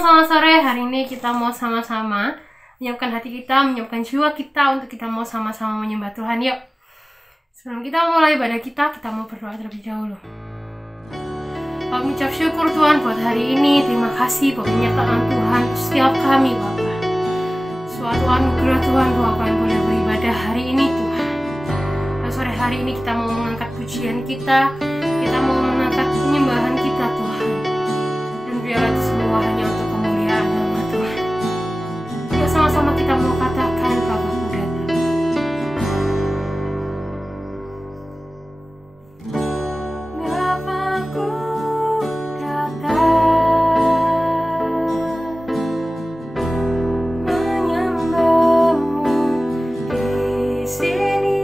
selamat sore. Hari ini kita mau sama-sama menyiapkan hati kita, menyiapkan jiwa kita untuk kita mau sama-sama menyembah Tuhan. Yuk, sebelum kita mulai ibadah kita mau berdoa terlebih dahulu. Kami mengucap syukur Tuhan buat hari ini. Terima kasih buat penyertaan Tuhan setiap kami, Bapa. Suatu anugerah Tuhan bahwa kami boleh beribadah hari ini, Tuhan. Dan sore hari ini kita mau mengangkat pujian kita mau mengangkat penyembahan kita, Tuhan. Dan biarlah itu semua hanya untuk kemuliaan nama Tuhan. Yuk sama-sama kita mau katakan, Bapa-Ku datang. Bapa-Ku datang, menyembahmu di sini.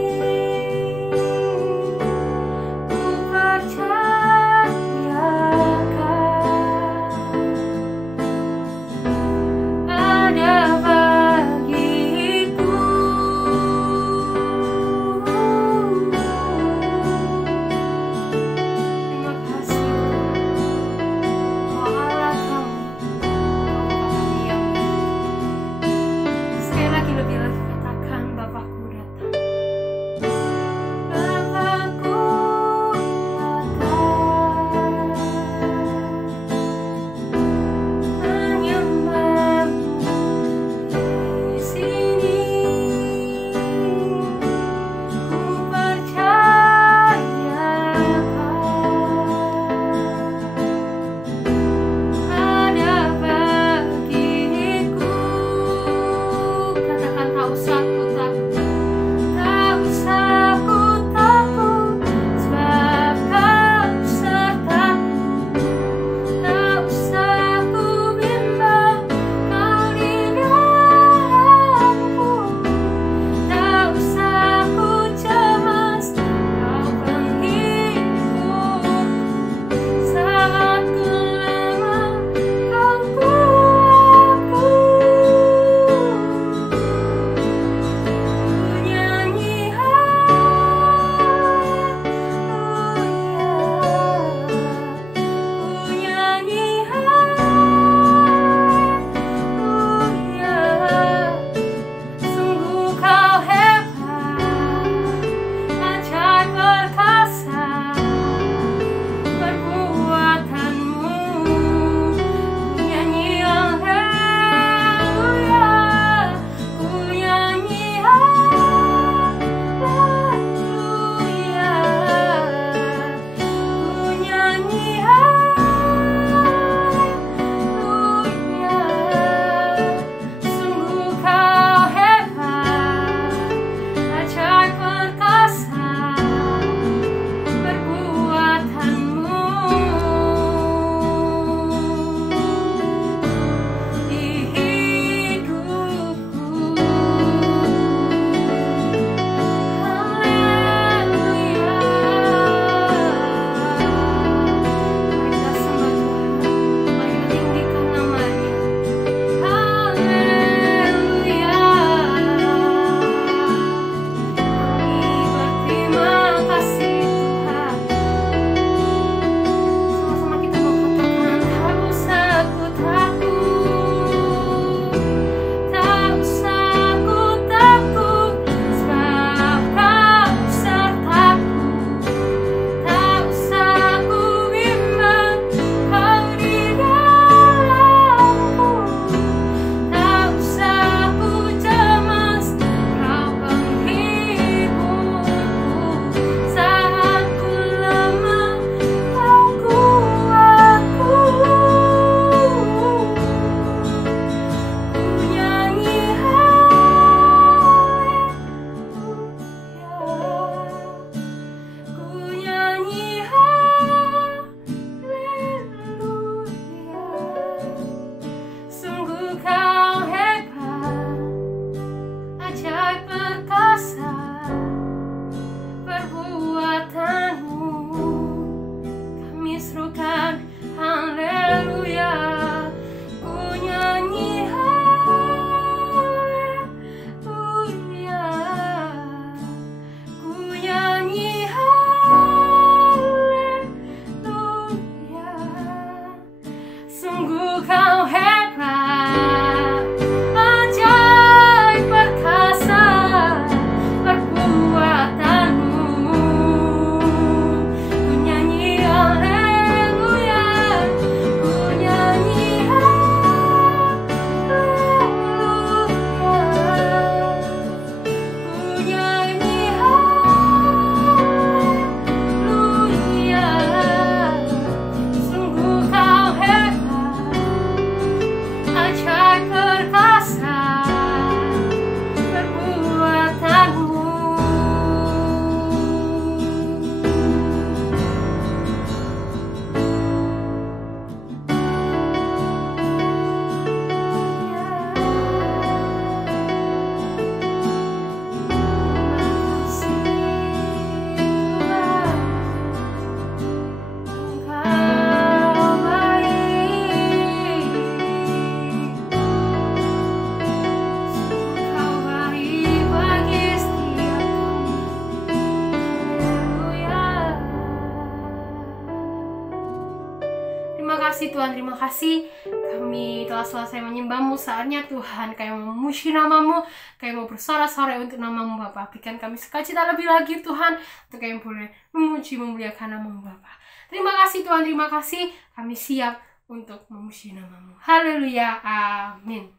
kasih Tuhan, terima kasih. Kami telah selesai menyembah-Mu. Saatnya Tuhan, kami memuji nama-Mu, kami mau bersorak-sorai untuk nama-Mu Bapa. Berikan kami sukacita lebih lagi Tuhan, untuk kami boleh memuji, memuliakan nama-Mu Bapa. Terima kasih Tuhan, terima kasih. Kami siap untuk memuji nama-Mu. Haleluya, amin.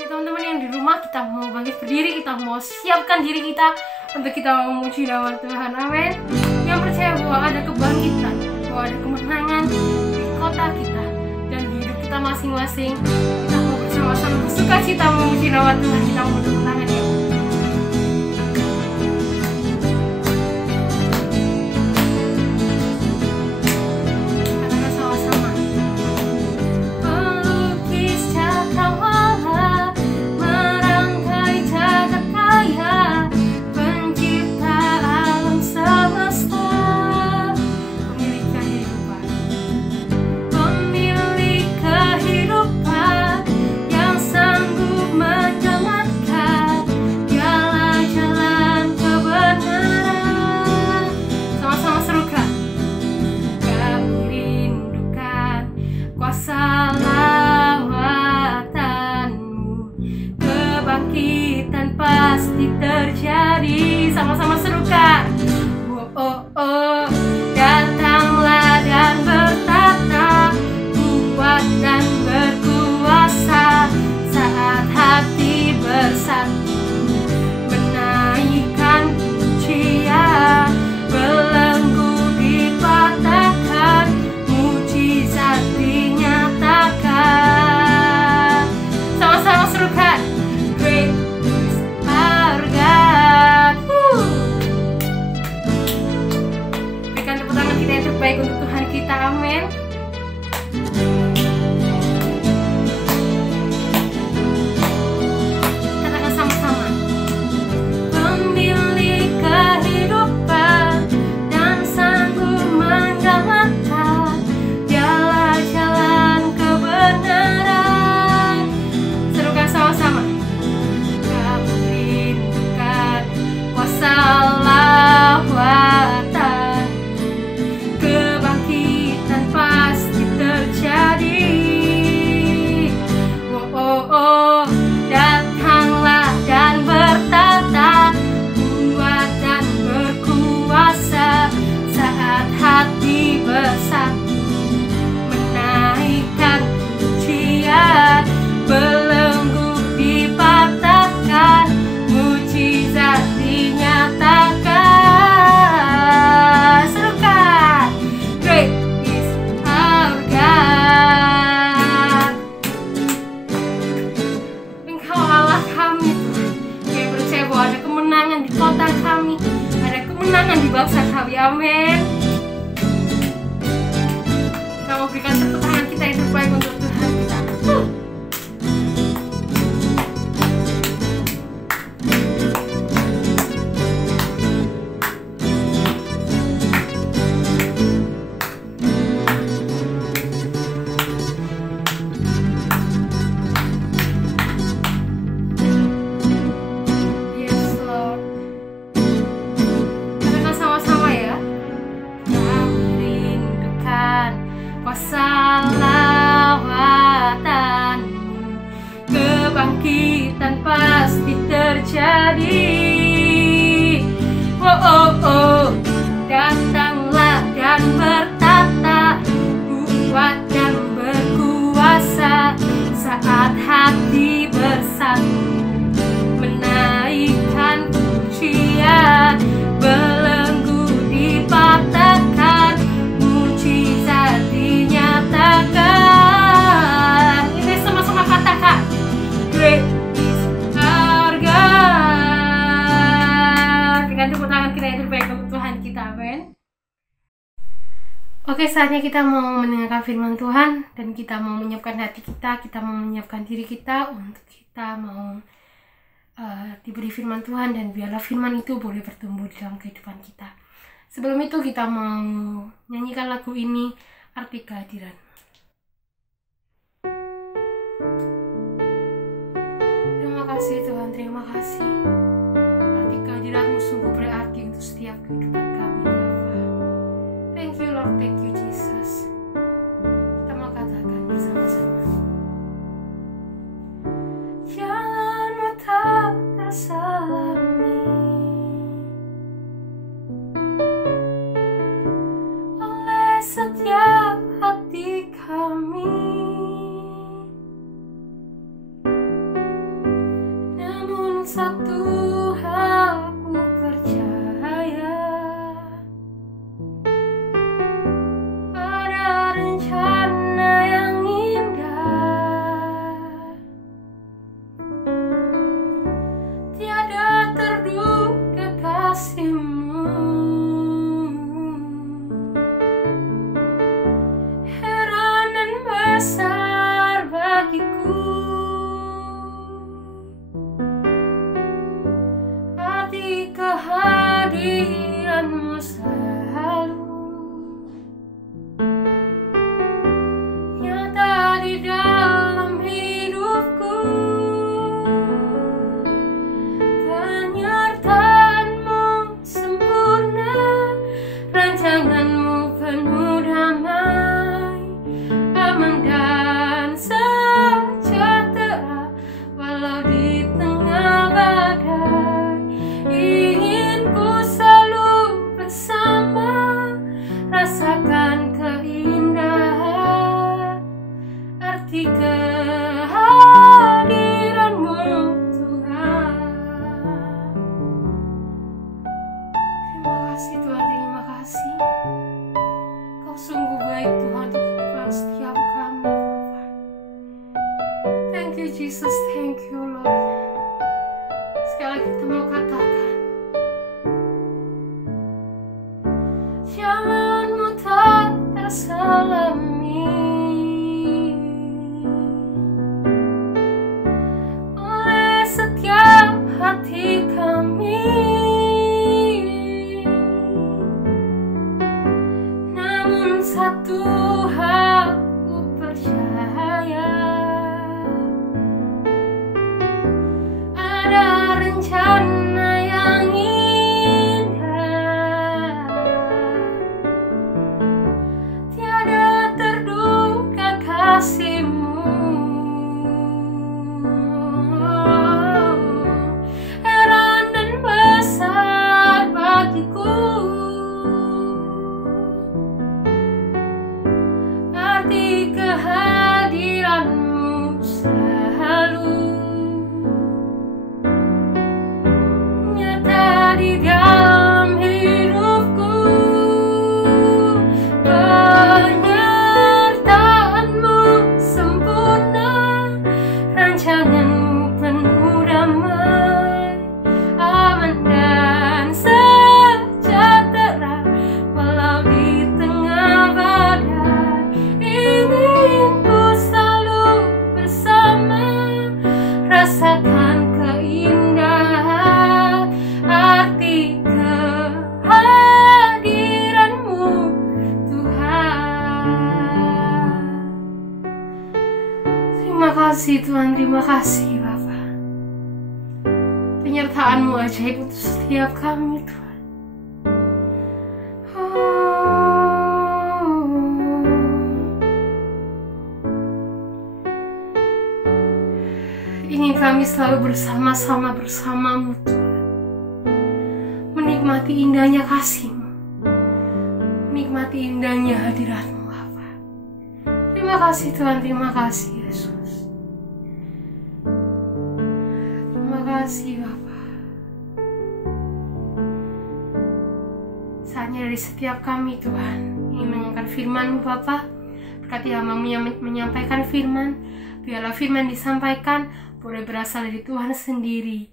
Ya teman-teman yang di rumah, kita mau bangkit berdiri, kita mau siapkan diri kita untuk kita memuji nama Tuhan, amin. Yang percaya bahwa ada kebangkitan, bahwa ada kemenangan di kota kita dan di hidup kita masing-masing. Kita mau bersama-sama bersukacita memuji nama Tuhan, kita mau tepuk tangan ya. Katakan sama-sama. Pelukis cakrawala, merangkai jagat raya, pencipta alam semesta, pemilik kehidupan yang sanggup menyelamatkan. Dialah jalan kebenaran. Sama-sama serukan. Kami rindukan kuasa lawatan-Mu, kebangkitan pasti terjadi. Sama-sama serukan. Oh, oh, oh. Datanglah dan bertata, kuat dan berkuasa, saat hati bersatu, menaikkan pujian, belenggu dipatahkan, mujizat dinyatakan. Sama-sama serukan. Great is our God. Berikan tepuk tangan kita yang terbaik untuk Tuhan kita, amin. Katakan sama-sama. Pemilik kehidupan dan sanggup menyelamatkan, Dialah jalan kebenaran. Serukan sama-sama. Kami rindukan kuasa lawatan, kebangkitan pasti terjadi. Oh, oh, oh. Datanglah dan bertata, kuat dan berkuasa, saat hati bersatu, menaikkan pujian, belenggu dipatahkan, mujizat dinyatakan. Serukan. Great is our God. Engkau Allah kami Tuhan. Kami percaya bahwa ada kemenangan di kota kami, ada kemenangan di bangsa kami, amin. Kita mau berikan tepuk tangan kita yang terbaik untuk Tuhan kita. Yes Lord. Katakan sama-sama ya. Kami rindukan kuasa lawatan-Mu, kebangkitan pasti terjadi. Oh, oh, oh. Datanglah dan bertata, kuat dan berkuasa, saat hati bersatu, menaikkan pujian, belenggu dipatahkan, mujizat dinyatakan. Ini sama-sama katakan. Great is our God. Dengan tepuk tangan kita yang terbaik untuk Tuhan kita, amin. Oke, saatnya kita mau mendengarkan firman Tuhan, dan kita mau menyiapkan hati kita mau menyiapkan diri kita untuk kita mau diberi firman Tuhan, dan biarlah firman itu boleh bertumbuh di dalam kehidupan kita. Sebelum itu kita mau nyanyikan lagu ini, Arti Kehadiran. Terima kasih Tuhan, terima kasih. Arti kehadiran-Mu sungguh berarti untuk setiap kehidupan kami, Bapa. Thank you Lord, thank you Jesus. kasih-Mu. Heran dan besar bagiku arti kehadiran-Mu selalu nyata di dalam hidupku. Penyertaan-Mu sempurna, rancangan-Mu penuh damai, aman dan sejahtera walau di tengah badai. Ingin ku selalu bersama, rasakan keindahan arti kehadiran-Mu Tuhan. Terima kasih Tuhan, terima kasih. Kau sungguh baik Tuhan untuk setiap kami Bapa. Thank you Jesus, thank you Lord. Sekali lagi kita mau katakan, jalan-Mu tak terselami oleh setiap hati kami. Namun satu hal ku percaya, ada rencana yang indah, tiada terduga kasih-Mu. Heran dan besar bagiku arti kehadiran-Mu selalu nyata di dalam hidupku. Penyertaan-Mu sempurna, rancangan-Mu penuh damai, aman dan sejahtera walau di tengah badai. Ingin ku selalu bersama, rasakan keindahan arti kehadiran-Mu Tuhan. Terima kasih Tuhan, terima kasih Bapa. Penyertaan-Mu ajaib untuk setiap kami Tuhan. Ingin kami selalu bersama-sama bersama-Mu Tuhan, menikmati indahnya kasih-Mu, menikmati indahnya hadirat-Mu Bapa. Terima kasih Tuhan, terima kasih Yesus. Terima kasih Bapa. Saatnya dari setiap kami Tuhan ingin mendengarkan firman-Mu Bapa. Berkati hamba-Mu yang menyampaikan firman, biarlah firman disampaikan boleh berasal dari Tuhan sendiri,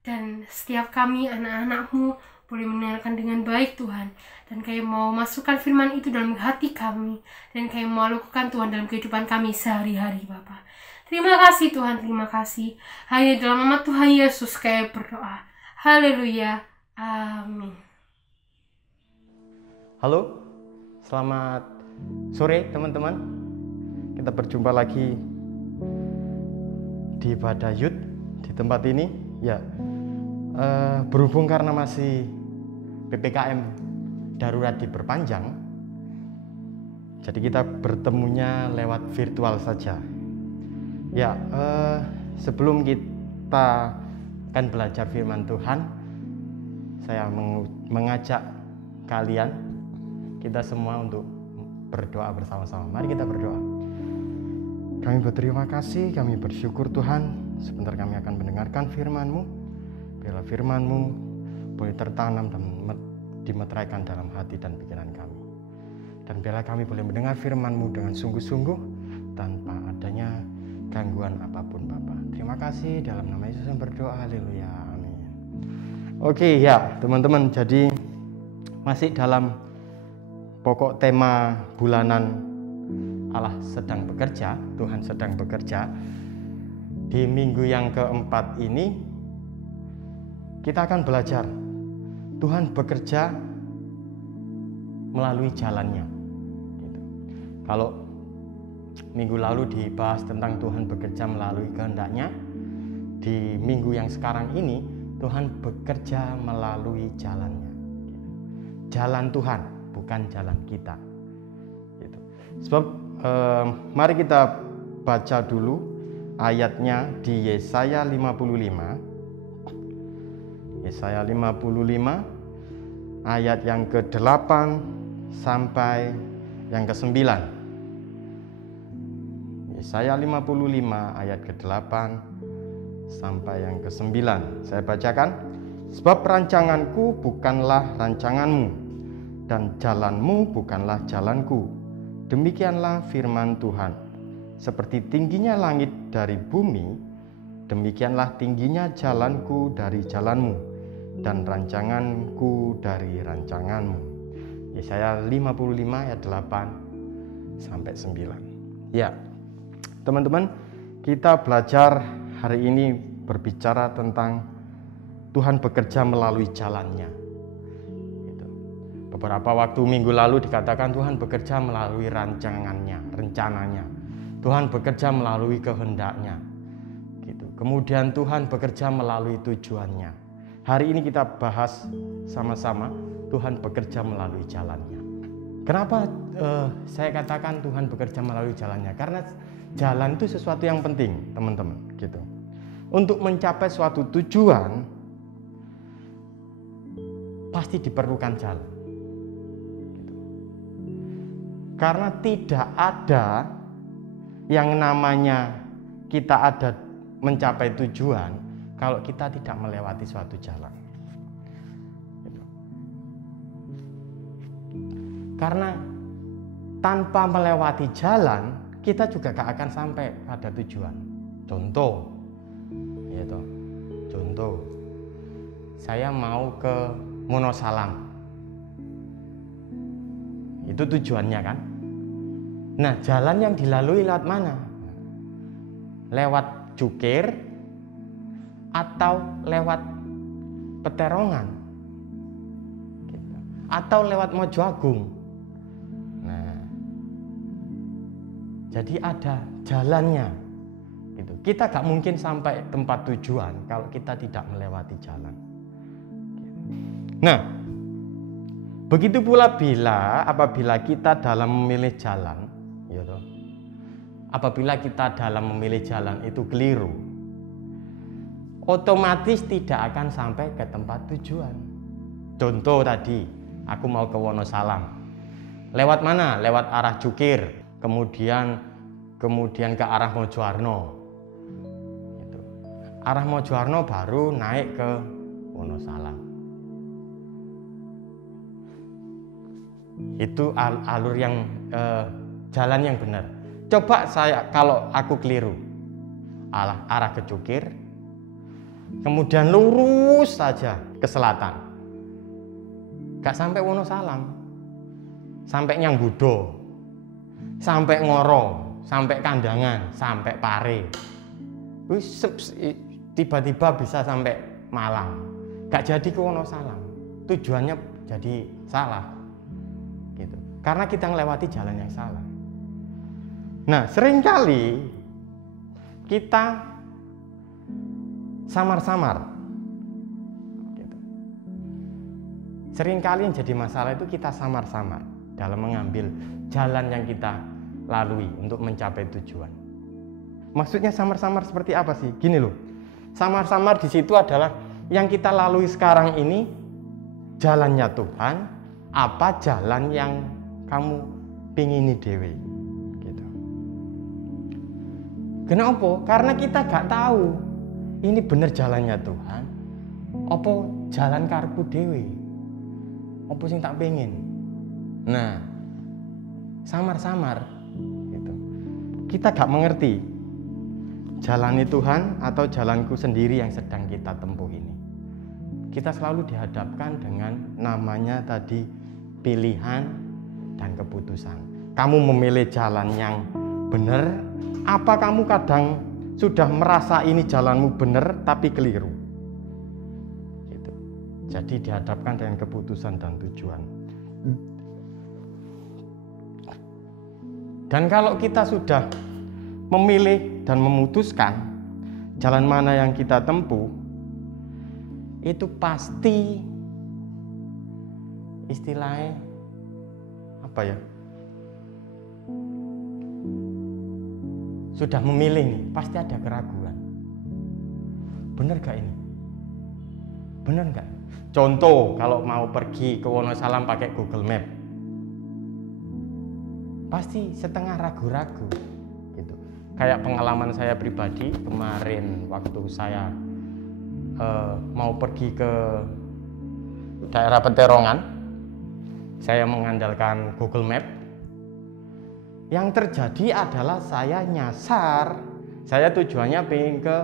dan setiap kami anak-anak-Mu boleh mendengarkan dengan baik Tuhan, dan Kami mau masukkan firman itu dalam hati kami, dan Kami mau lakukan Tuhan dalam kehidupan kami sehari-hari Bapa. Terima kasih Tuhan, terima kasih. Hanya dalam nama Tuhan Yesus Kami berdoa. Haleluya, amin. Halo, selamat sore teman-teman. Kita berjumpa lagi di ibadah Youth di tempat ini. Ya, berhubung karena masih PPKM darurat diperpanjang, jadi kita bertemunya lewat virtual saja. Ya, sebelum kita akan belajar firman Tuhan, saya mengajak kalian, kita semua untuk berdoa bersama-sama. Mari kita berdoa. Kami berterima kasih, kami bersyukur Tuhan, sebentar kami akan mendengarkan firman-Mu. Biarlah firman-Mu boleh tertanam dan dimeteraikan dalam hati dan pikiran kami. Dan biarlah kami boleh mendengar firman-Mu dengan sungguh-sungguh tanpa adanya gangguan apapun Bapa. Terima kasih, dalam nama Yesus yang berdoa, haleluya, amin. Oke ya teman-teman, jadi masih dalam pokok tema bulanan Allah sedang bekerja, Tuhan sedang bekerja. Di minggu yang keempat ini kita akan belajar Tuhan bekerja melalui jalannya gitu. Kalau minggu lalu dibahas tentang Tuhan bekerja melalui kehendaknya, di minggu yang sekarang ini Tuhan bekerja melalui jalannya. Jalan Tuhan, bukan jalan kita. Gitu. Sebab mari kita baca dulu ayatnya di Yesaya 55. Yesaya 55 ayat yang ke-8 sampai yang ke-9. Yesaya 55 ayat ke-8 sampai yang ke-9. Saya bacakan. Sebab rancanganku bukanlah rancanganmu, dan jalanmu bukanlah jalanku. Demikianlah firman Tuhan. Seperti tingginya langit dari bumi, demikianlah tingginya jalanku dari jalanmu, dan rancanganku dari rancanganmu. Yesaya 55 ayat 8 sampai 9. Ya, teman-teman, kita belajar hari ini berbicara tentang Tuhan bekerja melalui jalannya. Gitu. Beberapa waktu minggu lalu dikatakan Tuhan bekerja melalui rancangannya, rencananya. Tuhan bekerja melalui kehendaknya. Gitu. Kemudian Tuhan bekerja melalui tujuannya. Hari ini kita bahas sama-sama Tuhan bekerja melalui jalannya. Kenapa saya katakan Tuhan bekerja melalui jalannya? Karena jalan itu sesuatu yang penting, teman-teman. Gitu. Untuk mencapai suatu tujuan pasti diperlukan jalan. Gitu. Karena tidak ada yang namanya kita ada mencapai tujuan kalau kita tidak melewati suatu jalan. Gitu. Karena tanpa melewati jalan kita juga gak akan sampai pada tujuan. Contoh, gitu. Contoh, saya mau ke Wonosalam. Itu tujuannya kan? Nah, jalan yang dilalui lewat mana? Lewat Cukir atau lewat Peterongan? Gitu. Atau lewat Mojo Agung? Nah, jadi ada jalannya. Gitu. Kita gak mungkin sampai tempat tujuan kalau kita tidak melewati jalan. Nah, begitu pula apabila kita dalam memilih jalan, gitu, apabila kita dalam memilih jalan itu keliru, otomatis tidak akan sampai ke tempat tujuan. Contoh tadi, aku mau ke Wonosalam. Lewat mana? Lewat arah Cukir, kemudian ke arah Mojoarno. Gitu. Arah Mojoarno baru naik ke Wonosalam. Itu alur yang jalan yang benar. Coba kalau aku keliru arah ke Cukir, kemudian lurus saja ke selatan, gak sampai Wonosalam, sampai Nyanggudo, sampai Ngoro, sampai Kandangan, sampai Pare, tiba-tiba bisa sampai Malang, gak jadi ke Wonosalam, tujuannya jadi salah. Gitu. Karena kita melewati jalan yang salah. Nah, seringkali kita samar-samar. Gitu. Seringkali yang jadi masalah itu kita samar-samar dalam mengambil jalan yang kita lalui untuk mencapai tujuan. Maksudnya samar-samar seperti apa sih? Gini loh, samar-samar di situ adalah yang kita lalui sekarang ini jalannya Tuhan, apa jalan yang kamu pingini dewe gitu. Kenapa? Karena kita gak tahu ini bener jalannya Tuhan apa jalan karepku dewe, apa sing tak pengen. Nah, samar-samar gitu. Kita gak mengerti jalan Tuhan atau jalanku sendiri yang sedang kita tempuh ini. kita selalu dihadapkan dengan namanya tadi pilihan dan keputusan. Kamu memilih jalan yang benar, apa kamu kadang sudah merasa ini jalanmu benar tapi keliru? Gitu. Jadi dihadapkan dengan keputusan dan tujuan. Dan kalau kita sudah memilih dan memutuskan jalan mana yang kita tempuh, itu pasti istilahnya apa ya? Sudah memilih nih, pasti ada keraguan. Bener gak ini? Bener gak? Contoh, kalau mau pergi ke Wonosalam pakai Google Map, pasti setengah ragu-ragu gitu. Kayak pengalaman saya pribadi kemarin waktu saya mau pergi ke daerah Peterongan, saya mengandalkan Google Map. Yang terjadi adalah saya nyasar, saya tujuannya pengen ke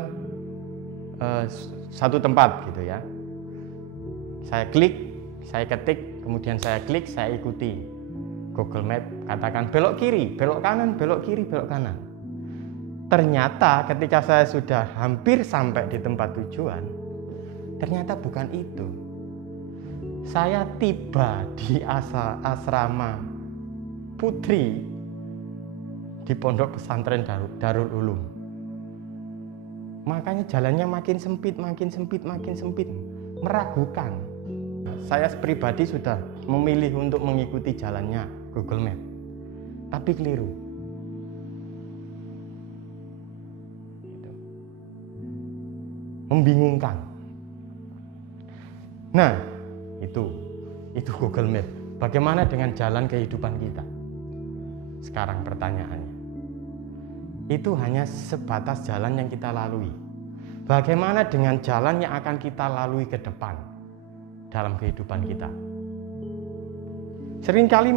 satu tempat gitu ya. Saya klik, saya ketik, kemudian saya klik, saya ikuti Google Map, katakan belok kiri, belok kanan, belok kiri, belok kanan. Ternyata ketika saya sudah hampir sampai di tempat tujuan, ternyata bukan itu. Saya tiba di asrama putri di pondok pesantren Darul Ulum. Makanya jalannya makin sempit, makin sempit, makin sempit, meragukan. Saya pribadi sudah memilih untuk mengikuti jalannya Google Map, tapi keliru. Membingungkan. Nah, itu Google Map. Bagaimana dengan jalan kehidupan kita? Sekarang pertanyaannya, itu hanya sebatas jalan yang kita lalui. Bagaimana dengan jalan yang akan kita lalui ke depan dalam kehidupan kita? Seringkali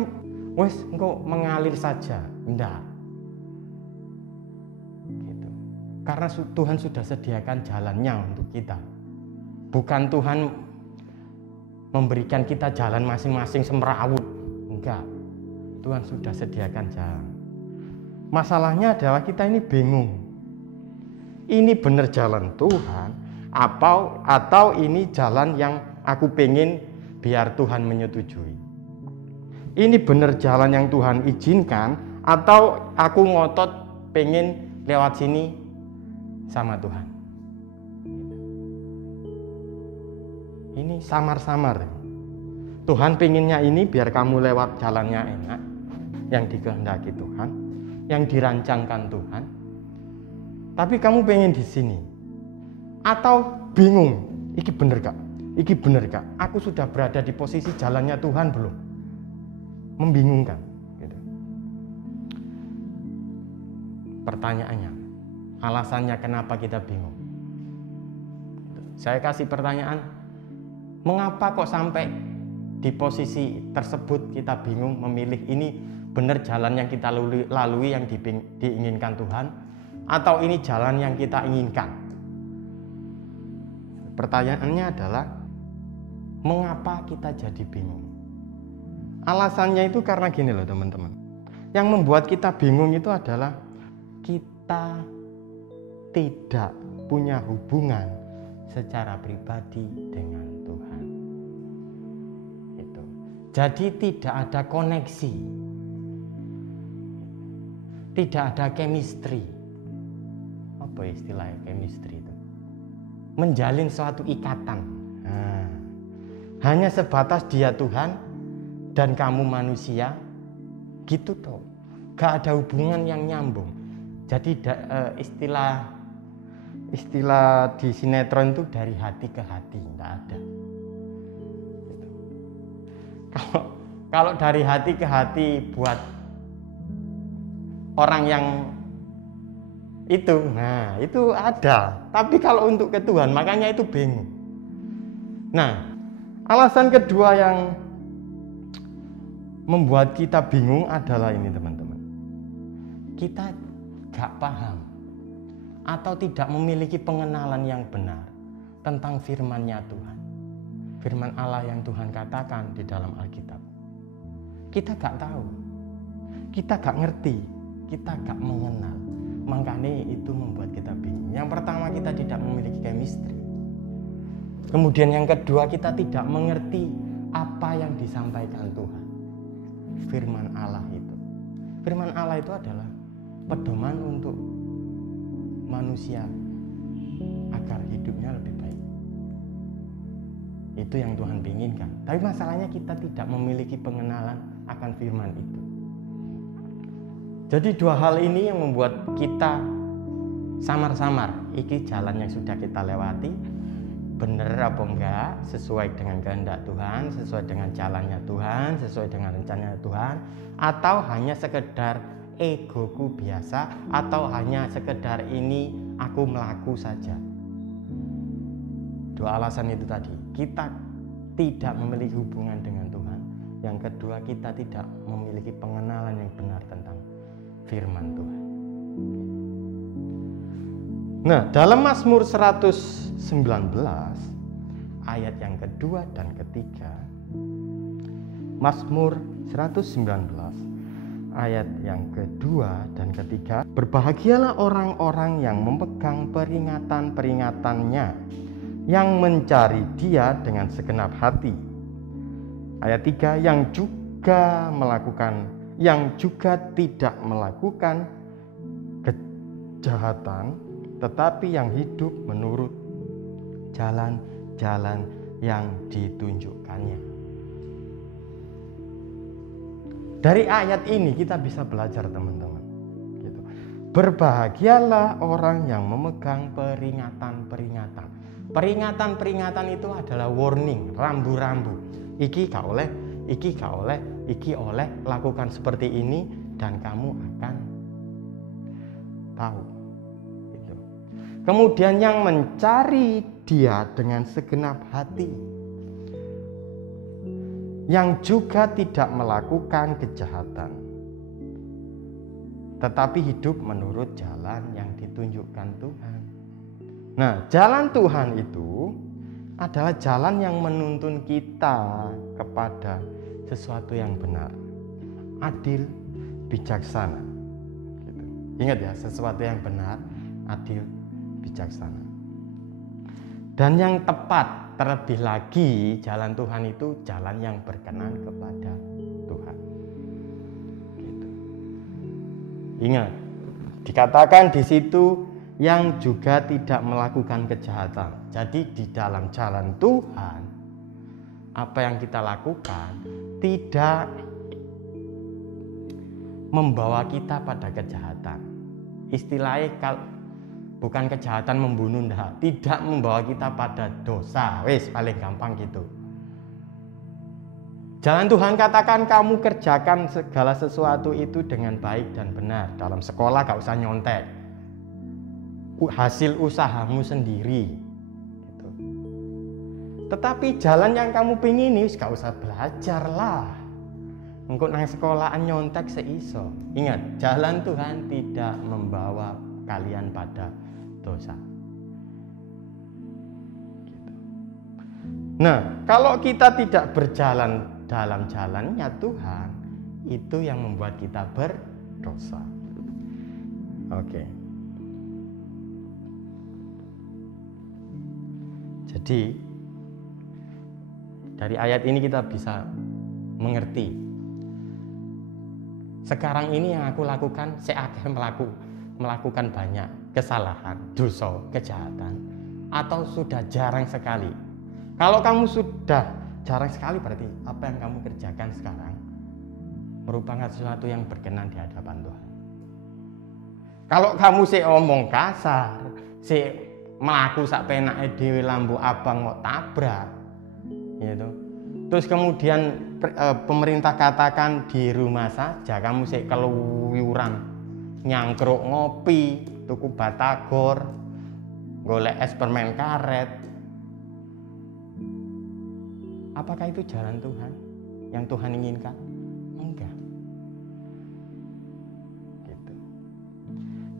wes engkau mengalir saja, enggak. Gitu. Karena Tuhan sudah sediakan jalannya untuk kita. Bukan Tuhan memberikan kita jalan masing-masing semrawut, enggak. Tuhan sudah sediakan jalan. Masalahnya adalah kita ini bingung. Ini benar jalan Tuhan atau ini jalan yang aku pengen biar Tuhan menyetujui. Ini benar jalan yang Tuhan izinkan atau aku ngotot pengen lewat sini sama Tuhan. Ini samar-samar. Tuhan pengennya ini biar kamu lewat jalannya enak, yang dikehendaki Tuhan, yang dirancangkan Tuhan. Tapi kamu pengen di sini. Atau bingung, iki bener gak? Iki bener gak? Aku sudah berada di posisi jalannya Tuhan belum? Membingungkan gitu. Pertanyaannya, alasannya kenapa kita bingung? Saya kasih pertanyaan, mengapa kok sampai di posisi tersebut kita bingung memilih ini benar jalan yang kita lalui yang diinginkan Tuhan, atau ini jalan yang kita inginkan? Pertanyaannya adalah, mengapa kita jadi bingung? Alasannya itu karena gini loh teman-teman. Yang membuat kita bingung itu adalah kita tidak punya hubungan secara pribadi dengan Tuhan. Itu. Jadi tidak ada koneksi. Tidak ada chemistry. Apa istilahnya chemistry itu? Menjalin suatu ikatan. Nah, hanya sebatas dia Tuhan dan kamu manusia, gitu toh. Gak ada hubungan yang nyambung. Jadi istilah di sinetron itu dari hati ke hati, nggak ada. Gitu. Kalau dari hati ke hati buat orang yang itu, nah itu ada. Tapi kalau untuk ke Tuhan, makanya itu bingung. Nah, alasan kedua yang membuat kita bingung adalah ini teman-teman. Kita gak paham atau tidak memiliki pengenalan yang benar tentang firman-Nya Tuhan. firman Allah yang Tuhan katakan di dalam Alkitab? Kita gak tahu, kita gak ngerti, kita gak mengenal. Makanya itu membuat kita bingung. Yang pertama, kita tidak memiliki chemistry. Kemudian yang kedua, kita tidak mengerti apa yang disampaikan Tuhan. Firman Allah itu. Firman Allah itu adalah pedoman untuk manusia agar hidupnya lebih baik. Itu yang Tuhan inginkan. Tapi masalahnya kita tidak memiliki pengenalan akan firman itu. Jadi dua hal ini yang membuat kita samar-samar. Iki jalan yang sudah kita lewati, benar apa enggak, sesuai dengan kehendak Tuhan, sesuai dengan jalannya Tuhan, sesuai dengan rencananya Tuhan, atau hanya sekedar egoku biasa, atau hanya sekedar ini aku melaku saja. Dua alasan itu tadi, kita tidak memiliki hubungan dengan Tuhan. Yang kedua, kita tidak memiliki pengenalan yang benar tentang firman Tuhan. Nah, dalam Mazmur 119 ayat yang kedua dan ketiga, Mazmur 119 ayat yang kedua dan ketiga, berbahagialah orang-orang yang memegang peringatan-peringatannya, yang mencari Dia dengan segenap hati. Ayat 3, yang juga tidak melakukan kejahatan, tetapi yang hidup menurut jalan-jalan yang ditunjukkannya. Dari ayat ini kita bisa belajar, teman-teman. Gitu. Berbahagialah orang yang memegang peringatan-peringatan. Peringatan-peringatan itu adalah warning, rambu-rambu. Iki gak oleh, iki gak oleh, iki oleh, lakukan seperti ini dan kamu akan tahu. Gitu. Kemudian yang mencari Dia dengan segenap hati, yang juga tidak melakukan kejahatan, tetapi hidup menurut jalan yang ditunjukkan Tuhan. Nah, jalan Tuhan itu adalah jalan yang menuntun kita kepada sesuatu yang benar, adil, bijaksana. Gitu. Ingat ya, sesuatu yang benar, adil, bijaksana. Dan yang tepat, terlebih lagi jalan Tuhan itu jalan yang berkenan kepada Tuhan. Gitu. Ingat, dikatakan di situ yang juga tidak melakukan kejahatan. Jadi di dalam jalan Tuhan, apa yang kita lakukan tidak membawa kita pada kejahatan. Istilahnya bukan kejahatan membunuh, tidak membawa kita pada dosa. Wes paling gampang gitu. Jalan Tuhan katakan kamu kerjakan segala sesuatu itu dengan baik dan benar. Dalam sekolah gak usah nyontek, hasil usahamu sendiri gitu. Tetapi jalan yang kamu pingin ini gak usah belajar lah, engko nang sekolahan nyontek seiso. Ingat, jalan Tuhan tidak membawa kalian pada dosa gitu. Nah, kalau kita tidak berjalan dalam jalannya Tuhan, itu yang membuat kita berdosa. Oke. Jadi dari ayat ini kita bisa mengerti, sekarang ini yang aku lakukan, saya akan melakukan banyak kesalahan, dosa, kejahatan, atau sudah jarang sekali. Kalau kamu sudah jarang sekali, berarti apa yang kamu kerjakan sekarang merupakan sesuatu yang berkenan di hadapan Tuhan. Kalau kamu omong kasar, melaku sak penake dhewe lampu abang mau tabrak gitu. Terus kemudian pemerintah katakan di rumah saja, kamu keluyuran nyangkruk ngopi, tuku batagor, golek es permen karet. Apakah itu jalan Tuhan yang Tuhan inginkan? Enggak. Gitu.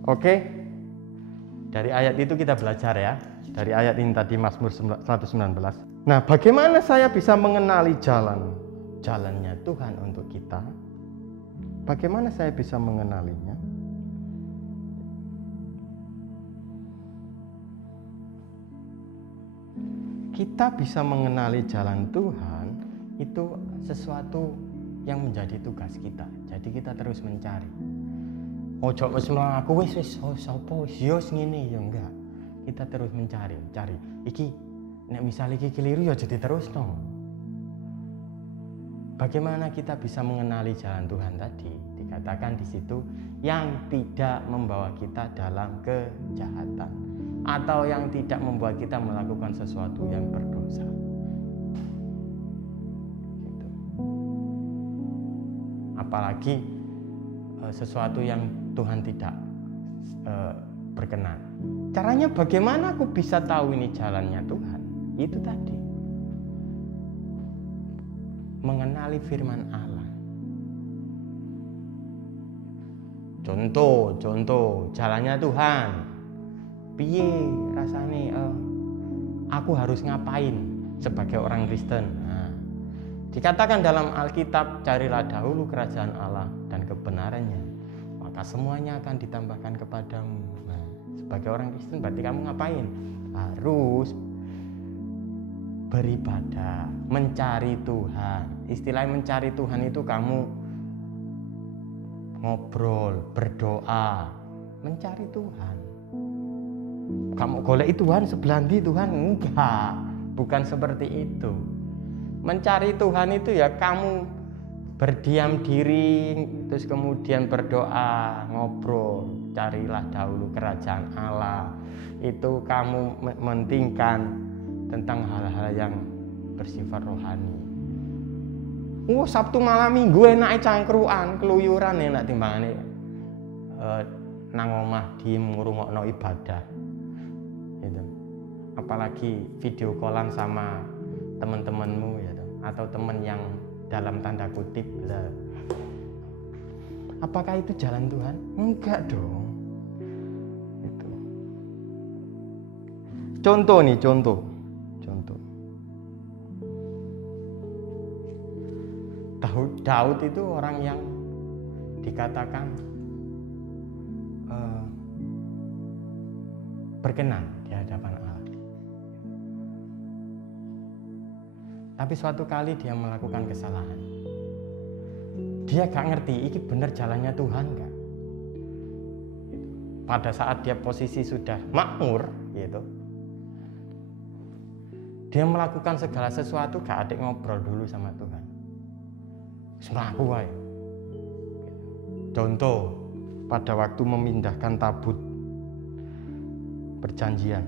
Oke. Dari ayat itu kita belajar ya. Dari ayat ini tadi Mazmur 119. Nah, bagaimana saya bisa mengenali jalannya Tuhan untuk kita? Bagaimana saya bisa mengenalinya? Kita bisa mengenali jalan Tuhan itu sesuatu yang menjadi tugas kita. Jadi kita terus mencari. Ojo wis mlaku wis sapa wis yo ngene ya enggak. Kita terus mencari. Iki nek misal iki keliru ya jadi terus no. Bagaimana kita bisa mengenali jalan Tuhan tadi? Dikatakan di situ yang tidak membawa kita dalam kejahatan atau yang tidak membuat kita melakukan sesuatu yang berdosa. Gitu. Apalagi sesuatu yang Tuhan tidak berkenan. Caranya bagaimana aku bisa tahu ini jalannya Tuhan? Itu tadi. Mengenali firman Allah. Contoh jalannya Tuhan. Piye rasane aku harus ngapain sebagai orang Kristen? Nah, dikatakan dalam Alkitab, carilah dahulu kerajaan Allah dan kebenarannya, maka semuanya akan ditambahkan kepadamu. Nah, sebagai orang Kristen berarti kamu ngapain? Harus beribadah, mencari Tuhan. Istilah mencari Tuhan itu kamu ngobrol, berdoa, mencari Tuhan. Kamu golek Tuhan sebelah ndi Tuhan? Enggak, bukan seperti itu. Mencari Tuhan itu ya kamu berdiam diri, terus kemudian berdoa, ngobrol, carilah dahulu kerajaan Allah. Itu kamu mementingkan tentang hal-hal yang bersifat rohani. Sabtu malam Minggu enake cangkruan, keluyuran enak timbangane nang omah diem ngrungokno ibadah. Gitu. Apalagi video callan sama teman-temanmu gitu, atau teman yang dalam tanda kutip. Apakah itu jalan Tuhan? Enggak dong. Itu. Contoh. Daud itu orang yang dikatakan berkenan di hadapan Allah. Tapi suatu kali dia melakukan kesalahan. Dia gak ngerti ini benar jalannya Tuhan gak. Pada saat dia posisi sudah makmur gitu, dia melakukan segala sesuatu gak ada ngobrol dulu sama Tuhan. Semlaku wae. Contoh, pada waktu memindahkan tabut perjanjian,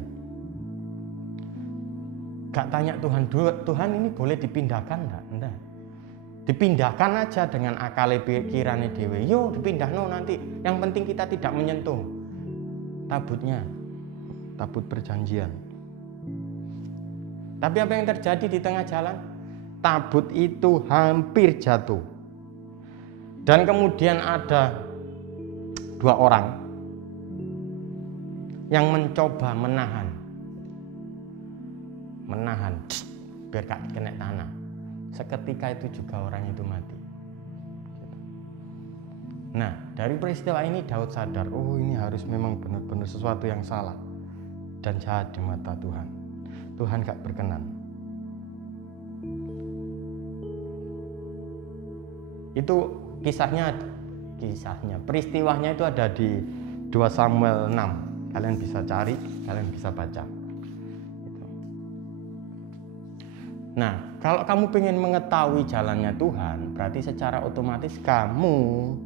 gak tanya Tuhan dulu, Tuhan ini boleh dipindahkan enggak? Dipindahkan aja dengan akal pikirannya dewe. Yo dipindahno nanti. Yang penting kita tidak menyentuh tabutnya, tabut perjanjian. Tapi apa yang terjadi di tengah jalan? Tabut itu hampir jatuh. Dan kemudian ada dua orang yang mencoba menahan biar gak kena tanah. Seketika itu juga orang itu mati. Nah, dari peristiwa ini Daud sadar, oh ini harus memang benar-benar sesuatu yang salah dan jahat di mata Tuhan. Tuhan gak berkenan. Itu kisahnya, peristiwanya itu ada di 2 Samuel 6. Kalian bisa cari, kalian bisa baca. Nah, kalau kamu pengen mengetahui jalannya Tuhan, berarti secara otomatis kamu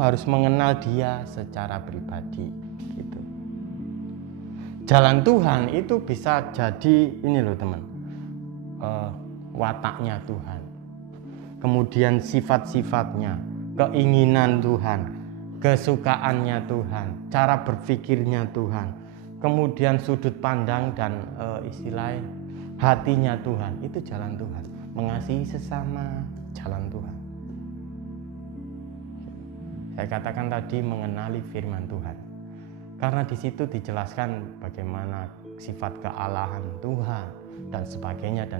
harus mengenal Dia secara pribadi, gitu. Jalan Tuhan itu bisa jadi ini loh teman, wataknya Tuhan, kemudian sifat-sifatnya, keinginan Tuhan, kesukaannya Tuhan, cara berpikirnya Tuhan, kemudian sudut pandang dan istilahnya hatinya Tuhan. Itu jalan Tuhan. Mengasihi sesama, jalan Tuhan. Saya katakan tadi mengenali firman Tuhan, karena di situ dijelaskan bagaimana sifat kealahan Tuhan, dan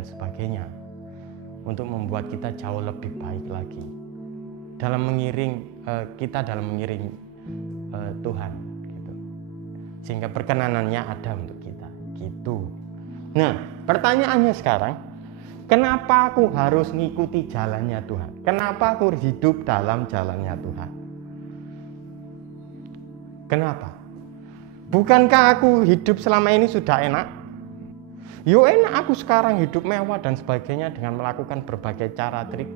sebagainya, untuk membuat kita jauh lebih baik lagi dalam mengiring Tuhan gitu. Sehingga perkenanannya ada untuk kita gitu. Nah, pertanyaannya sekarang, kenapa aku harus ngikuti jalannya Tuhan? Kenapa aku harus hidup dalam jalannya Tuhan? Kenapa? Bukankah aku hidup selama ini sudah enak? Yo enak, aku sekarang hidup mewah dan sebagainya dengan melakukan berbagai cara trik.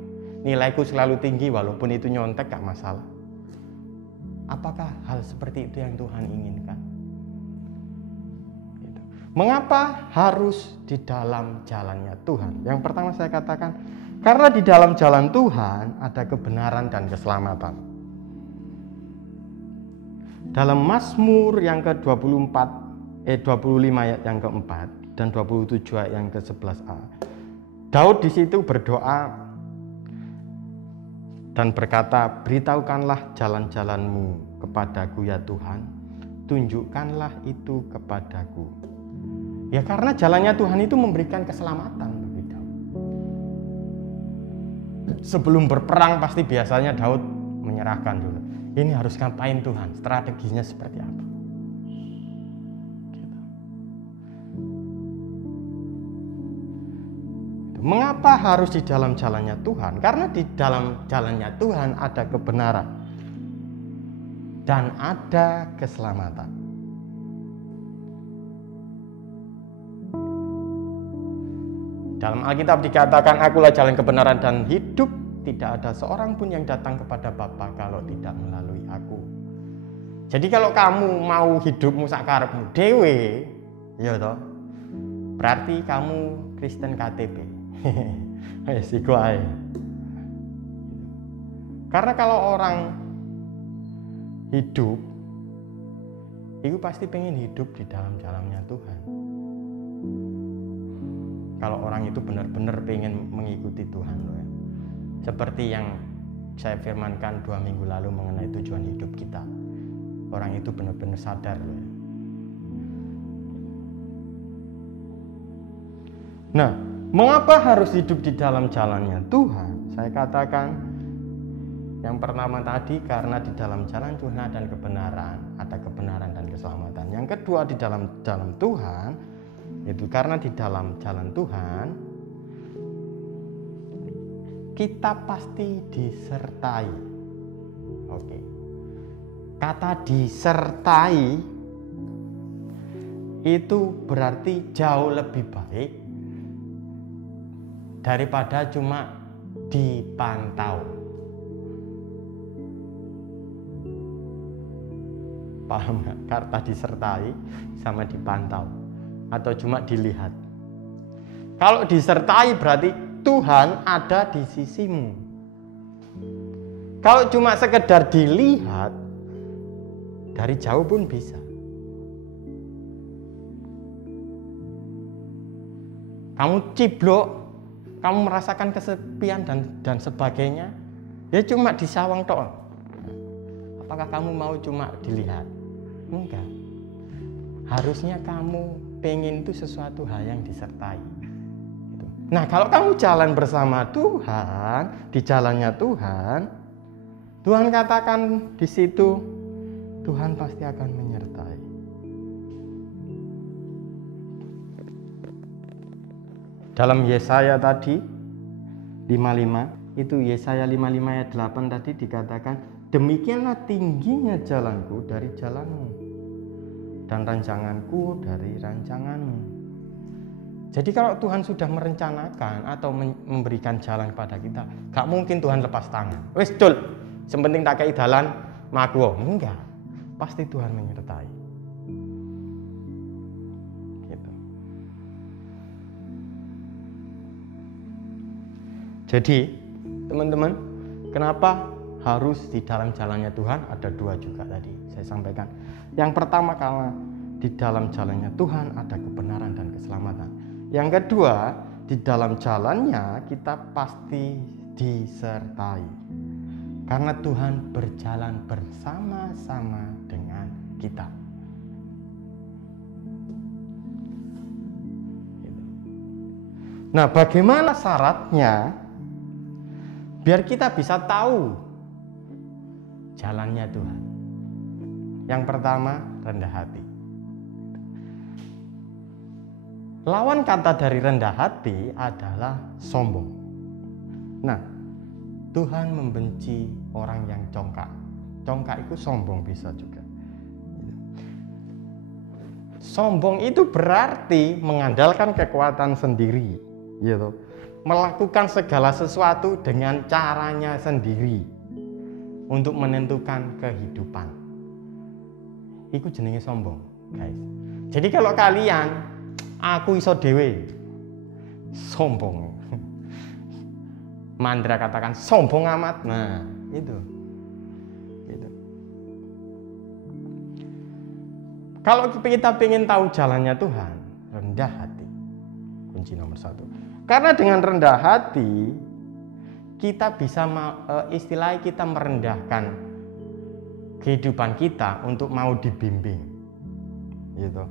Nilaiku selalu tinggi walaupun itu nyontek gak masalah. Apakah hal seperti itu yang Tuhan inginkan? Gitu. Mengapa harus di dalam jalannya Tuhan? Yang pertama saya katakan, karena di dalam jalan Tuhan ada kebenaran dan keselamatan. Dalam Mazmur yang ke-25 ayat yang keempat dan 27 ayat yang ke-11a, Daud di situ berdoa dan berkata, beritahukanlah jalan-jalanmu kepadaku ya Tuhan, tunjukkanlah itu kepadaku. Ya karena jalannya Tuhan itu memberikan keselamatan bagi Daud. Sebelum berperang pasti biasanya Daud menyerahkan dulu. Ini harus ngapain Tuhan? Strateginya seperti apa? Gitu. Mengapa harus di dalam jalannya Tuhan? Karena di dalam jalannya Tuhan ada kebenaran dan ada keselamatan. Dalam Alkitab dikatakan, akulah jalan kebenaran dan hidup. Tidak ada seorang pun yang datang kepada Bapa kalau tidak melalui aku. Jadi kalau kamu mau hidupmu sakarepmu dewe, ya toh, berarti kamu Kristen KTP. Siku ae. Karena kalau orang hidup, itu pasti pengen hidup di dalam jalannya Tuhan. Kalau orang itu benar-benar pengen mengikuti Tuhan, loh ya. Seperti yang saya firmankan 2 minggu lalu mengenai tujuan hidup kita. Orang itu benar-benar sadar, loh ya. Nah, mengapa harus hidup di dalam jalannya Tuhan? Saya katakan yang pertama tadi, karena di dalam jalan Tuhan ada kebenaran dan keselamatan. Yang kedua, di dalam jalan Tuhan, itu karena di dalam jalan Tuhan kita pasti disertai. Oke. Kata disertai itu berarti jauh lebih baik daripada cuma dipantau. Paham nggak? Kata disertai sama dipantau atau cuma dilihat. Kalau disertai berarti Tuhan ada di sisimu. Kalau cuma sekedar dilihat, dari jauh pun bisa. Kamu ciblok, kamu merasakan kesepian dan sebagainya, ya cuma disawang tok. Apakah kamu mau cuma dilihat? Enggak. Harusnya kamu pengen itu sesuatu hal yang disertai. Nah, kalau kamu jalan bersama Tuhan, di jalannya Tuhan, Tuhan katakan di situ, Tuhan pasti akan menyertai. Dalam Yesaya tadi 55, itu Yesaya 55 ayat 8 tadi dikatakan, demikianlah tingginya jalanku dari jalanmu dan rancanganku dari rancanganmu. Jadi kalau Tuhan sudah merencanakan atau memberikan jalan kepada kita, gak mungkin Tuhan lepas tangan. Wes dul, sepenting tak kei dalan, maku. Enggak, pasti Tuhan menyertai. Gitu. Jadi teman-teman, kenapa harus di dalam jalannya Tuhan? Ada 2 juga tadi saya sampaikan. Yang pertama, karena di dalam jalannya Tuhan ada kebenaran dan keselamatan. Yang kedua, di dalam jalannya kita pasti disertai. Karena Tuhan berjalan bersama-sama dengan kita. Nah, bagaimana syaratnya biar kita bisa tahu jalannya Tuhan? Yang pertama, rendah hati. Lawan kata dari rendah hati adalah sombong. Nah, Tuhan membenci orang yang congkak. Congkak itu sombong bisa juga. Sombong itu berarti mengandalkan kekuatan sendiri, gitu. Melakukan segala sesuatu dengan caranya sendiri untuk menentukan kehidupan. Itu jenenge sombong, guys. Jadi kalau kalian aku iso dhewe, sombong. Mandra katakan sombong amat. Nah, itu. Gitu. Kalau kita ingin tahu jalannya Tuhan, rendah hati. Kunci nomor 1. Karena dengan rendah hati kita bisa istilahnya kita merendahkan kehidupan kita untuk mau dibimbing, gitu.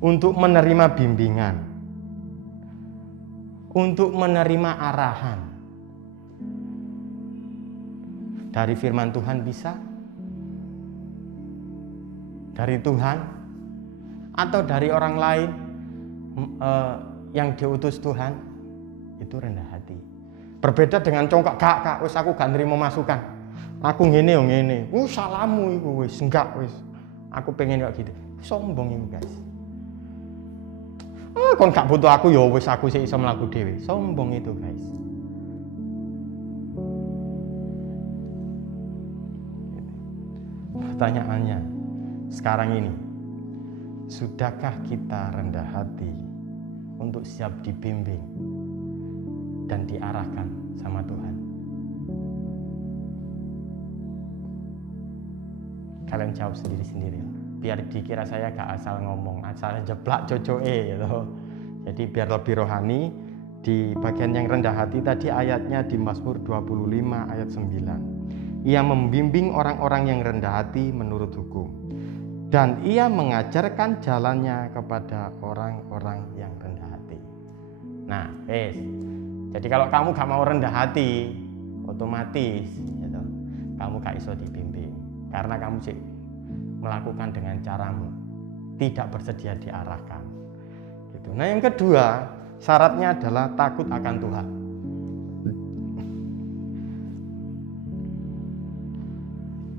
Untuk menerima bimbingan, untuk menerima arahan dari firman Tuhan, bisa dari Tuhan atau dari orang lain yang diutus Tuhan. Itu rendah hati. Berbeda dengan congkak, gak wis aku gak nerima masukan. Aku ngene yo ngene. Salahmu iku wis enggak wis. Aku pengen kok gitu. Sombong iku, guys. Kon gak butuh aku ya wis aku sik iso mlaku dhewe. Sombong itu, guys. Pertanyaannya sekarang ini, sudahkah kita rendah hati untuk siap dibimbing dan diarahkan sama Tuhan? Kalian jawab sendiri-sendiri, biar dikira saya gak asal ngomong, asal jeblak cocoke gitu. Jadi biar lebih rohani, di bagian yang rendah hati tadi ayatnya di Mazmur 25 ayat 9. Ia membimbing orang-orang yang rendah hati menurut hukum, dan ia mengajarkan jalannya kepada orang-orang yang rendah hati. Nah, jadi kalau kamu gak mau rendah hati, otomatis gitu, kamu gak iso dibimbing. Karena kamu sih melakukan dengan caramu, tidak bersedia diarahkan. Gitu. Nah, yang kedua, syaratnya adalah takut akan Tuhan.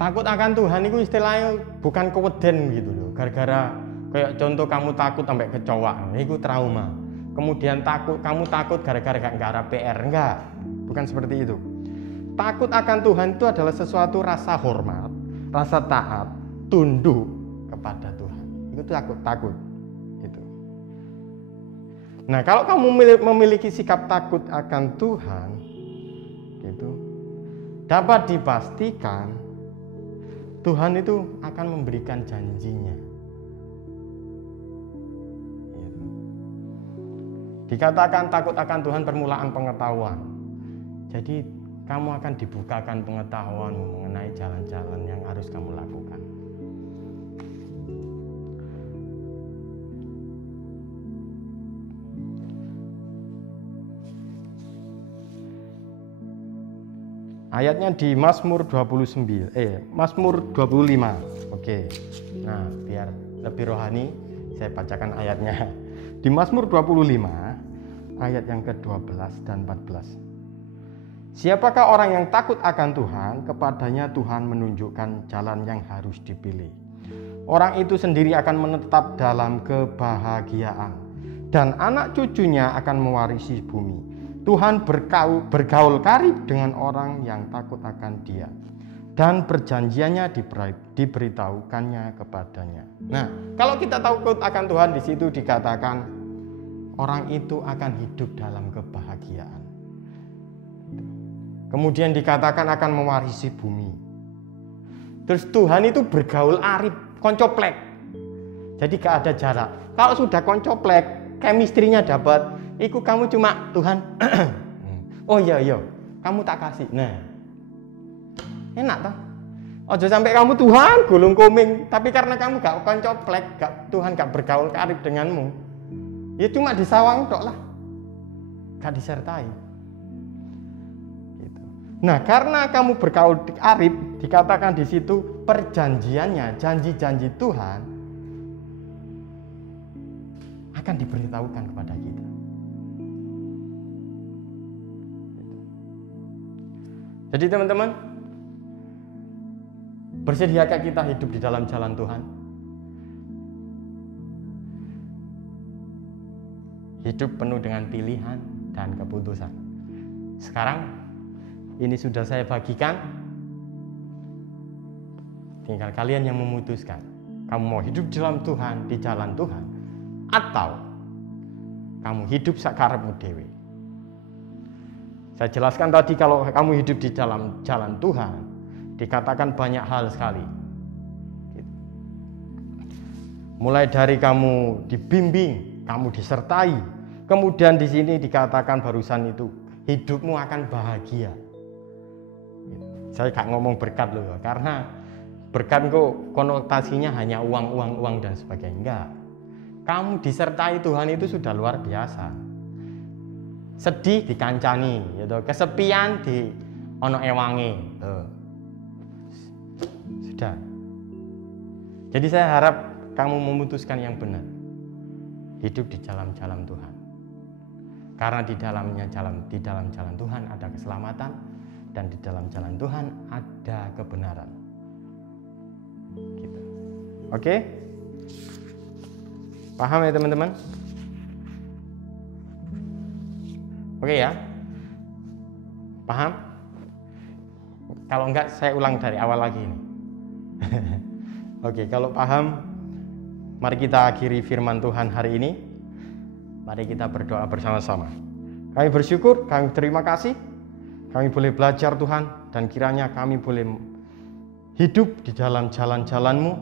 Takut akan Tuhan itu istilahnya bukan keweden gitu loh. Gara-gara kayak contoh kamu takut sampai kecoa, itu trauma. Kemudian kamu takut gara-gara gak ada PR, enggak. Bukan seperti itu. Takut akan Tuhan itu adalah sesuatu rasa hormat, rasa taat, tunduk kepada Tuhan. Itu takut. Gitu. Nah, kalau kamu memiliki sikap takut akan Tuhan, gitu, dapat dipastikan Tuhan itu akan memberikan janjinya. Gitu. Dikatakan takut akan Tuhan permulaan pengetahuan. Jadi kamu akan dibukakan pengetahuan mengenai jalan-jalan yang harus kamu lakukan. Ayatnya di Mazmur 25. Oke. Nah, biar lebih rohani, saya bacakan ayatnya. Di Mazmur 25 ayat yang ke-12 dan 14. Siapakah orang yang takut akan Tuhan? Kepadanya Tuhan menunjukkan jalan yang harus dipilih. Orang itu sendiri akan menetap dalam kebahagiaan, dan anak cucunya akan mewarisi bumi. Tuhan bergaul karib dengan orang yang takut akan Dia, dan perjanjiannya diberitahukannya kepadanya. Nah, kalau kita takut akan Tuhan, di situ dikatakan orang itu akan hidup dalam kebahagiaan. Kemudian dikatakan akan mewarisi bumi. Terus Tuhan itu bergaul arif, koncoplek. Jadi gak ada jarak. Kalau sudah koncoplek, chemistry-nya dapat, itu kamu cuma Tuhan. Oh iya, kamu tak kasih. Nah, enak toh. Ojo sampai kamu Tuhan gulung koming, tapi karena kamu gak koncoplek, Tuhan gak bergaul karib denganmu. Ya cuma disawang tok lah. gak disertai. Gitu. Nah, karena kamu berkaul arif, dikatakan di situ perjanjiannya, janji-janji Tuhan akan diberitahukan kepada kita. Jadi teman-teman, bersediakah kita hidup di dalam jalan Tuhan? Hidup penuh dengan pilihan dan keputusan. Sekarang ini sudah saya bagikan, tinggal kalian yang memutuskan. Kamu mau hidup dalam Tuhan, di jalan Tuhan, atau kamu hidup sakarepmu dewe. Saya jelaskan tadi, kalau kamu hidup di dalam jalan Tuhan, dikatakan banyak hal sekali. Mulai dari kamu dibimbing, kamu disertai, kemudian di sini dikatakan barusan itu hidupmu akan bahagia. Saya gak ngomong berkat loh, karena berkat kok konotasinya hanya uang dan sebagainya. Enggak. Kamu disertai Tuhan itu sudah luar biasa. Sedih dikancani, gitu. Kesepian di ono ewange, sudah. Jadi saya harap kamu memutuskan yang benar, hidup di jalan-jalan Tuhan. Karena di dalam jalan Tuhan ada keselamatan, dan di dalam jalan Tuhan ada kebenaran. Gitu. Oke? Paham ya teman-teman? Oke ya? Paham? Kalau enggak saya ulang dari awal lagi ini. Oke, kalau paham, mari kita akhiri firman Tuhan hari ini. Mari kita berdoa bersama-sama. Kami bersyukur, kami terima kasih, kami boleh belajar Tuhan, dan kiranya kami boleh hidup di dalam jalan-jalan-Mu,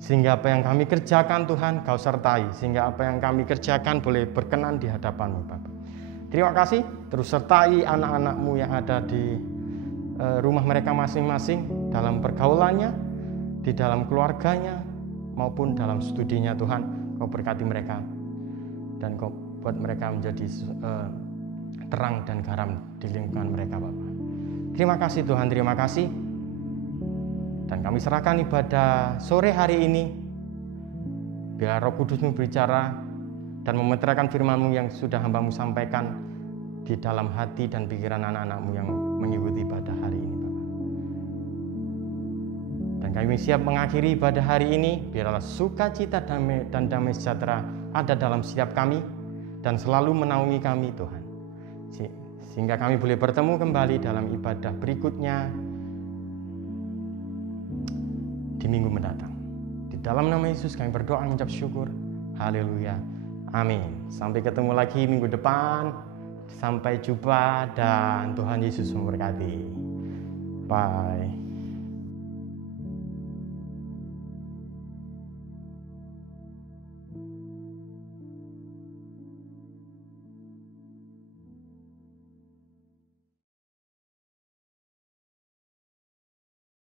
sehingga apa yang kami kerjakan Tuhan Kau sertai, sehingga apa yang kami kerjakan boleh berkenan di hadapan-Mu Bapa. Terima kasih, terus sertai anak-anak-Mu yang ada di rumah mereka masing-masing, dalam pergaulannya, di dalam keluarganya, maupun dalam studinya Tuhan. Kau berkati mereka, dan Kau buat mereka menjadi terang dan garam di lingkungan mereka Bapak. Terima kasih Tuhan, terima kasih. Dan kami serahkan ibadah sore hari ini, biar Roh Kudus-Mu berbicara dan memeteraikan firman-Mu yang sudah hamba-Mu sampaikan di dalam hati dan pikiran anak-anak-Mu yang mengikuti ibadah hari ini Bapak. Dan kami siap mengakhiri ibadah hari ini, biarlah sukacita dan damai sejahtera ada dalam setiap kami dan selalu menaungi kami Tuhan, sehingga kami boleh bertemu kembali dalam ibadah berikutnya di minggu mendatang. Di dalam nama Yesus kami berdoa mengucap syukur. Haleluya. Amin. Sampai ketemu lagi minggu depan. Sampai jumpa dan Tuhan Yesus memberkati. Bye.